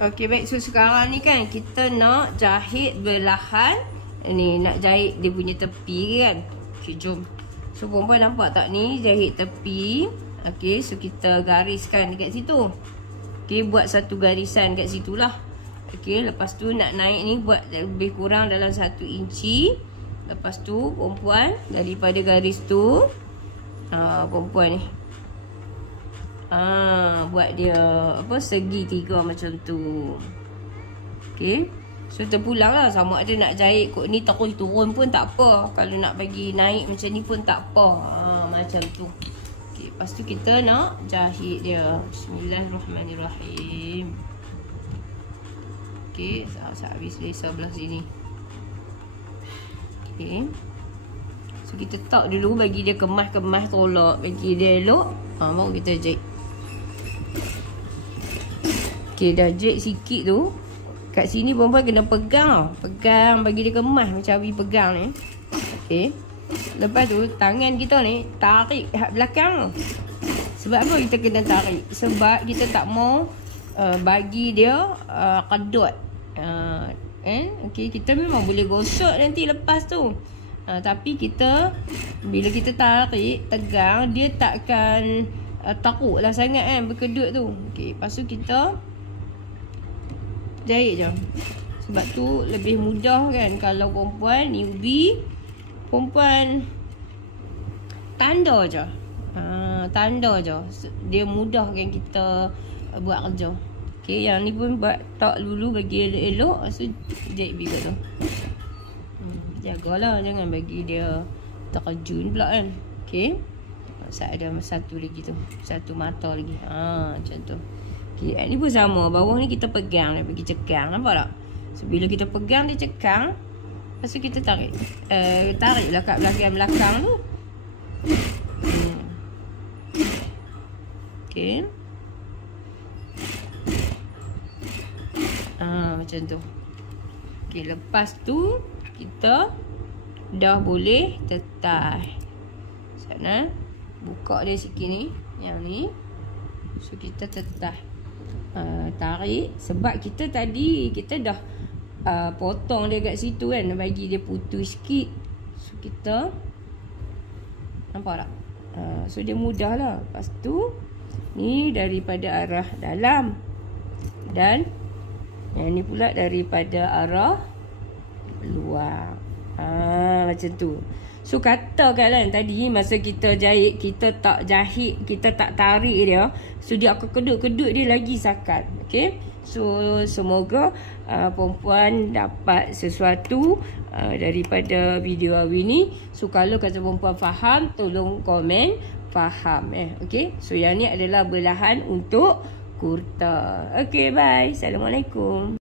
Okey, baik. So sekarang ni kan kita nak jahit belahan. Ni nak jahit dia punya tepi kan. Okey, jom. So perempuan nampak tak ni jahit tepi. Okey, so kita gariskan dekat situ. Okey, buat satu garisan kat situ lah. Okey, lepas tu nak naik ni buat lebih kurang dalam 1 inci. Lepas tu perempuan daripada garis tu perempuan ni buat dia segi 3 macam tu. Okey. So terpulang lah, sama ada nak jahit kot ni terus turun pun tak apa. Kalau nak bagi naik macam ni pun tak apa. Macam tu. Okey, lepas tu kita nak jahit dia. Bismillahirrahmanirrahim. Okey, saya habis dari sebelah sini. Okey. So kita tak dulu bagi dia kemas-kemas tolak, bagi dia elok. Baru kita jahit. Okey, dah jahit sikit tu. Kat sini perempuan kena pegang. Pegang bagi dia kemas macam Abi pegang ni. Okey. Lepas tu tangan kita ni tarik hak belakang. Sebab apa kita kena tarik? Sebab kita tak mau bagi dia kedut. Okey, kita memang boleh gosok nanti lepas tu. Tapi kita bila kita tarik tegang, dia takkan teruk lah sangat kan berkedut tu. Okey, lepas tu kita jahit je. Sebab tu lebih mudah kan. Kalau perempuan newbie, perempuan tanda je. Tanda je. Dia mudah kan kita buat kerja. Okey, yang ni pun buat tak dulu bagi elok-elok. Lepas tu jahit bigot tu. Jagalah jangan bagi dia terkejun pula kan. Okey. Saya ada satu lagi tu. Satu mata lagi. Macam tu. Okay, ni pun sama. Bawah ni kita pegang dia bagi cekang. Nampak tak? So, bila kita pegang dia cekang. Lepas tu kita tarik. Tariklah kat belakang tu. Okay. Macam tu. Okay, lepas tu kita dah boleh tetas. Sana. Buka dia sikit ni. Yang ni. So, kita tetas. Tarik. Sebab kita tadi kita dah potong dia kat situ kan, bagi dia putus sikit. So kita nampak tak? So dia mudah lah. Lepas tu ni daripada arah dalam, dan yang ni pula daripada arah luar. Macam tu. So katakanlah tadi masa kita jahit, kita tak jahit, kita tak tarik dia, so dia akan kedut-kedut dia lagi sakat. Okay. So semoga perempuan dapat sesuatu daripada video Abi ni. So kalau kata perempuan faham, tolong komen faham. Okay. So yang ni adalah belahan untuk kurta. Okay, bye. Assalamualaikum.